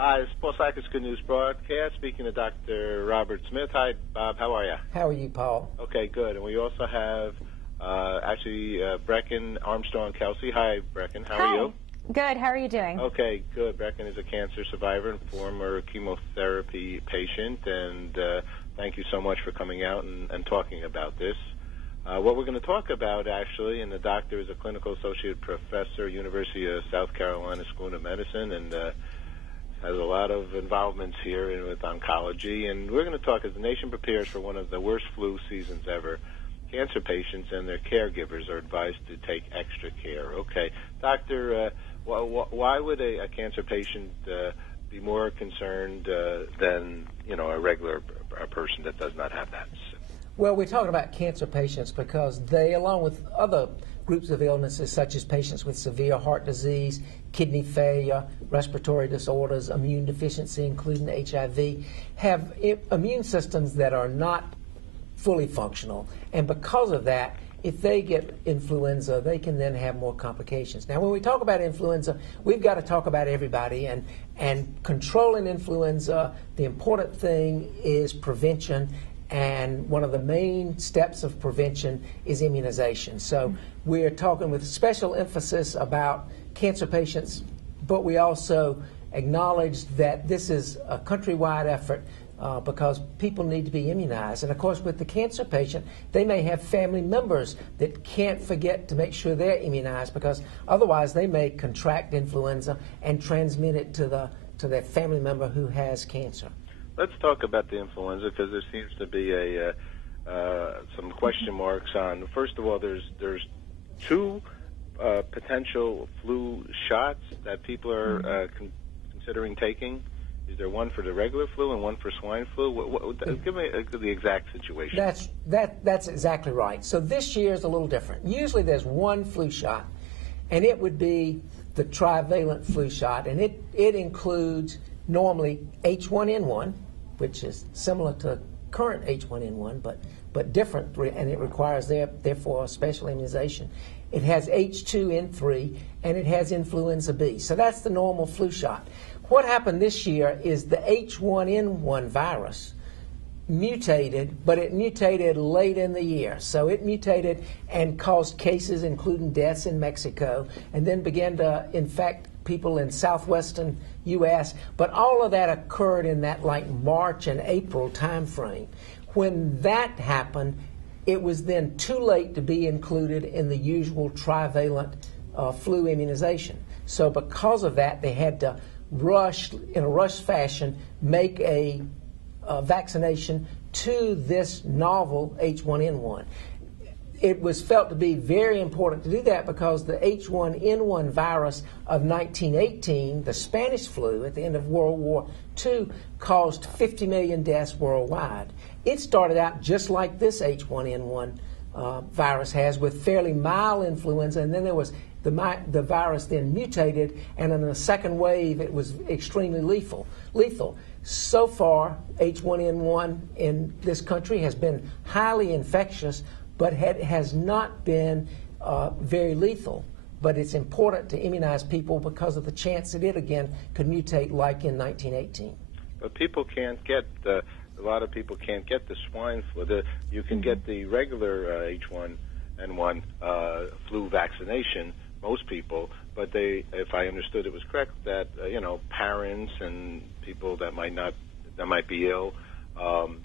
Hi, it's Paul Sykes, Good News Broadcast, speaking to Dr. Robert Smith. Hi, Bob. How are you? How are you, Paul? Okay, good. And we also have Brecken Armstrong Kelsey. Hi, Brecken. How are you? Good. How are you doing? Okay, good. Brecken is a cancer survivor and former chemotherapy patient, and thank you so much for coming out and talking about this. What we're going to talk about, actually, and the doctor is a clinical associate professor, University of South Carolina School of Medicine, and has a lot of involvements here with oncology. And we're going to talk as the nation prepares for one of the worst flu seasons ever. Cancer patients and their caregivers are advised to take extra care. Okay, doctor, why would a cancer patient be more concerned than a regular person that does not have that? Well, we're talking about cancer patients because they, along with other groups of illnesses such as patients with severe heart disease, kidney failure, respiratory disorders, immune deficiency, including HIV, have immune systems that are not fully functional. And because of that, if they get influenza, they can then have more complications. Now, when we talk about influenza, we've got to talk about everybody. And controlling influenza, the important thing is prevention. And one of the main steps of prevention is immunization. So we're talking with special emphasis about cancer patients, but we also acknowledge that this is a countrywide effort because people need to be immunized. And of course, with the cancer patient, they may have family members that can't forget to make sure they're immunized, because otherwise they may contract influenza and transmit it to their family member who has cancer. Let's talk about the influenza, because there seems to be some question marks on. First of all, there's two potential flu shots that people are considering taking. Is there one for the regular flu and one for swine flu? Give me the exact situation. That's exactly right. So this year is a little different. Usually there's one flu shot, and it would be the trivalent flu shot, and it includes normally H1N1, which is similar to current H1N1, but different, and it requires therefore a special immunization. It has H2N3, and it has influenza B. So that's the normal flu shot. What happened this year is the H1N1 virus mutated, but it mutated late in the year. So it mutated and caused cases, including deaths in Mexico, and then began to infect people in southwestern U.S., but all of that occurred in that March and April time frame. When that happened, it was then too late to be included in the usual trivalent flu immunization. So because of that, they had to in a rush fashion, make a vaccination to this novel H1N1. It was felt to be very important to do that because the H1N1 virus of 1918, the Spanish flu at the end of World War II, caused 50 million deaths worldwide. It started out just like this H1N1 virus has, with fairly mild influenza, and then there was the virus then mutated, and in the second wave it was extremely lethal. So far, H1N1 in this country has been highly infectious, but has not been very lethal. But it's important to immunize people because of the chance that it again could mutate like in 1918. But people can't get a lot of people can't get the swine flu. You can get the regular H1N1 flu vaccination, most people, but if I understood it was correct, that parents and people that might be ill,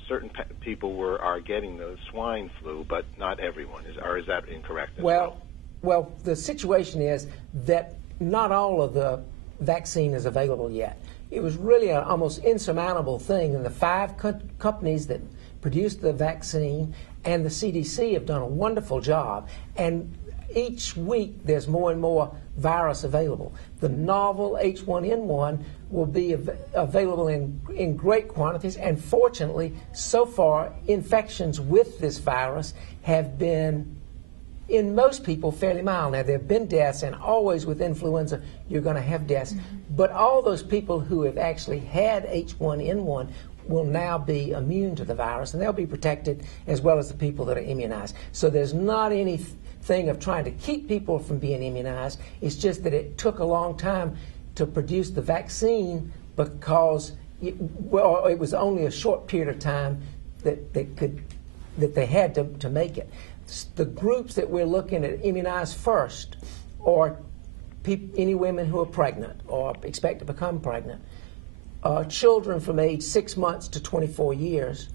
certain people are getting the swine flu, but not everyone. Is that incorrect? Well, the situation is that not all of the vaccine is available yet. It was really an almost insurmountable thing, and the 5 companies that produced the vaccine and the CDC have done a wonderful job. And each week there's more and more virus available. The novel H1N1 will be available in great quantities, and fortunately, so far, infections with this virus have been, in most people, fairly mild. Now, there have been deaths, and always with influenza, you're going to have deaths. But all those people who have actually had H1N1 will now be immune to the virus, and they'll be protected as well as the people that are immunized. So there's not anything of trying to keep people from being immunized. It's just that it took a long time to produce the vaccine because it was only a short period of time that they had to make it. The groups that we're looking at immunize first are any women who are pregnant or expect to become pregnant, children from age 6 months to 24 years,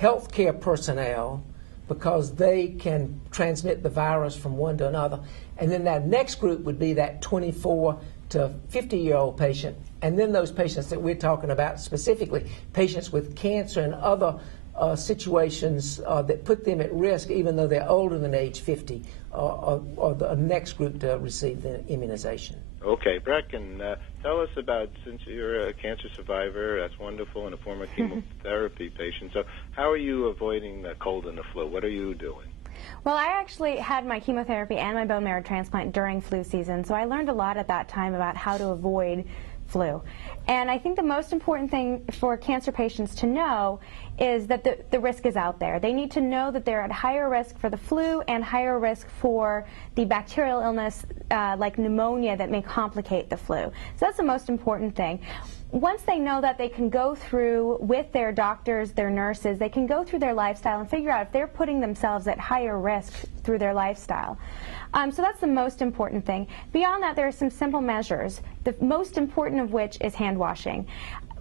healthcare personnel, because they can transmit the virus from one to another, and then that next group would be that 24 to 50-year-old patient, and then those patients that we're talking about specifically, patients with cancer and other situations that put them at risk even though they're older than age 50, or the next group to receive the immunization. Okay, Brecken, tell us about, since you're a cancer survivor, that's wonderful, and a former chemotherapy patient, so how are you avoiding the cold and the flu? What are you doing? Well, I actually had my chemotherapy and my bone marrow transplant during flu season, so I learned a lot at that time about how to avoid flu. And I think the most important thing for cancer patients to know is that the risk is out there. They need to know that they're at higher risk for the flu and higher risk for the bacterial illness like pneumonia that may complicate the flu. So that's the most important thing. Once they know that, they can go through with their doctors, their nurses, they can go through their lifestyle and figure out if they're putting themselves at higher risk through their lifestyle. So that's the most important thing. Beyond that, there are some simple measures, the most important of which is hand washing.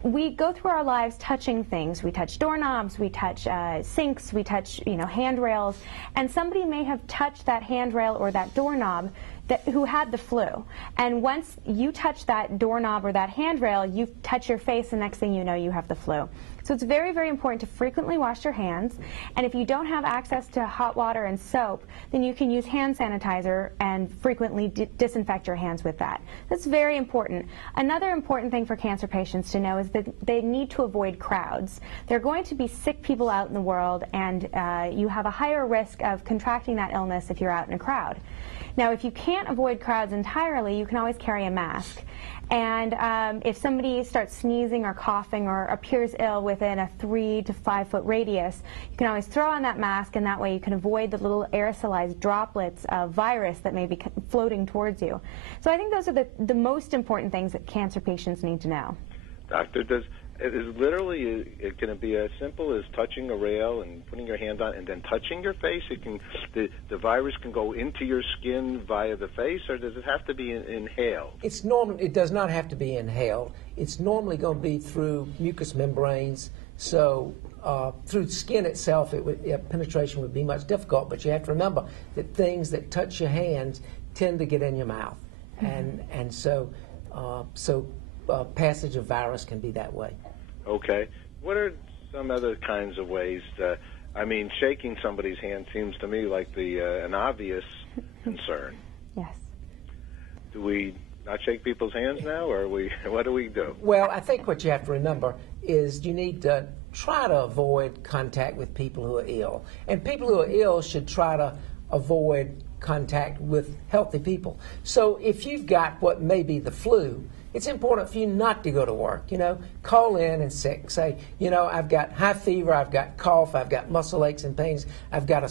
We go through our lives touching things. We touch doorknobs, we touch sinks, we touch handrails, and somebody may have touched that handrail or that doorknob who had the flu. And once you touch that doorknob or that handrail, you touch your face, and next thing you know, you have the flu. So it's very, very important to frequently wash your hands. And if you don't have access to hot water and soap, then you can use hand sanitizer and frequently disinfect your hands with that. That's very important. Another important thing for cancer patients to know is that they need to avoid crowds. There are going to be sick people out in the world, and you have a higher risk of contracting that illness if you're out in a crowd. Now, if you can't avoid crowds entirely, you can always carry a mask. And if somebody starts sneezing or coughing or appears ill within a 3 to 5 foot radius, you can always throw on that mask, and that way you can avoid the little aerosolized droplets of virus that may be floating towards you. So I think those are the most important things that cancer patients need to know. Doctor, it is literally going to be as simple as touching a rail and putting your hand on and then touching your face? The virus can go into your skin via the face, or does it have to be inhaled? It does not have to be inhaled. It's normally going to be through mucous membranes. So through skin itself, penetration would be much difficult. But you have to remember that things that touch your hands tend to get in your mouth, and so passage of virus can be that way. Okay. What are some other kinds of ways? Shaking somebody's hand seems to me like an obvious concern. Yes. Do we not shake people's hands now, or what do we do? Well, I think what you have to remember is you need to try to avoid contact with people who are ill. And people who are ill should try to avoid contact with healthy people. So if you've got what may be the flu, it's important for you not to go to work. Call in and say, I've got high fever, I've got cough, I've got muscle aches and pains, I've got a